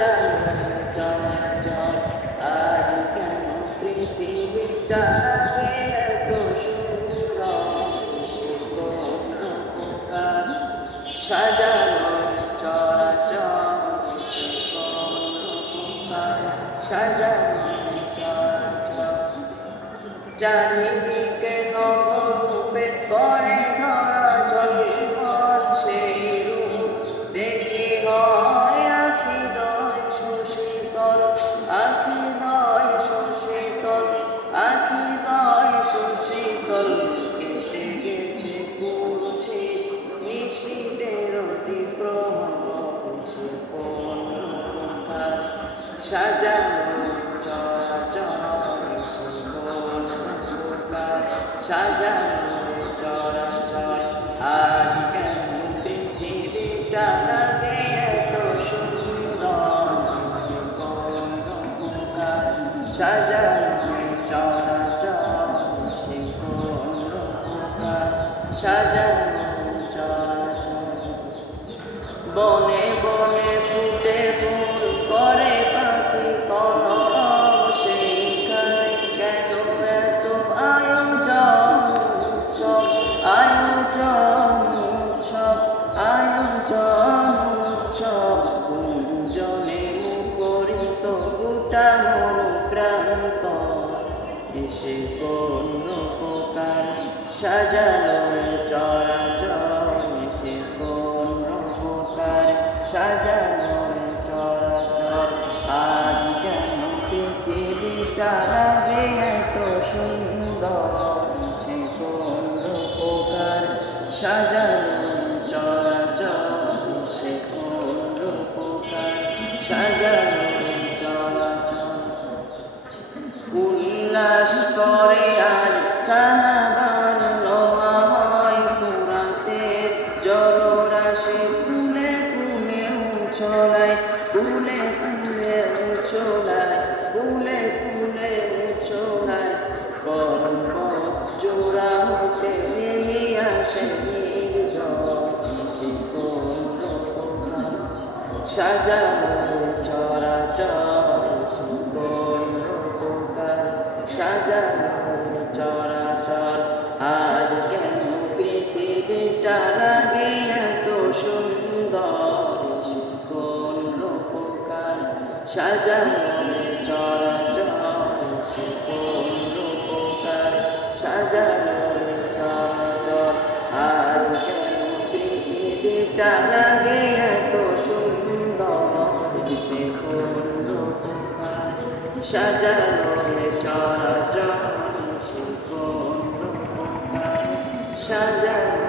সাজানো চলাচল। আজ কেন পৃথিবীটা লাগে এত সুন্দর, সে কোন উপকার। সাজানো চলাচল, সে কোন উপকার। সাজানো চলাচল। চারিদিকে নবরূপে পরে ধরা ঝলমল সেই রূপ দেখে হয় আখি নয় সুশীতল, আখি নয় সুশীতল, আখি নয় সুশীতল। কেটে গেছে পুরুষে নিশীতের অতিক্রম, সে কোন উপকার। সাজানো চলাচল, সে কোন উপকার। সাজানো চলাচল। আজ কেন পৃথিবীটা লাগে এত সুন্দর, সে কোন উপকার। সাজানো চলাচল, সে কোন উপকার। সাজানো চলাচল। বনে বনে ফুটে ফুল করে পাখি কলরব, সেইখানে কেন এত আয়োজন উৎসব, আয়োজন উৎসব, আয়োজন উৎসব। গুঞ্জনে মুখরিত গোটা মরু প্রান্ত, এসে কোন উপকার। সাজানো চলাচল, এসে কোন উপকার। সাজানো চলাচল। আজ কেন পৃথিবীটা লাগে এত সুন্দর, সে কোন উপকার। সাজানো চলাচল, সে কোন উপকার। সাজানো চলাচল। উল্লাস করে আর সাহাবার লোহা হয় ফুরাতে, জলরাশি কুলে কুলে উছলায়, কুলে কুলে উছলায়, কুলে কুলে উছলায়। পর্বত চূড়া হতে নেমে আসে নির্ঝর, সে কোন উপকার। সাজানো চলাচল, সে কোন উপকার। সাজানো চলাচল। আজ কেন পৃথিবীটা লাগে এত সুন্দর, সে কোন উপকার। সাজানো চলাচল, সে কোন উপকার। সাজানো চলাচল। আজ কেন পৃথিবীটা লাগে এত সুন্দর, সে কোন উপকার। সাজানো চলাচল, সে কোন উপকার। সাজানো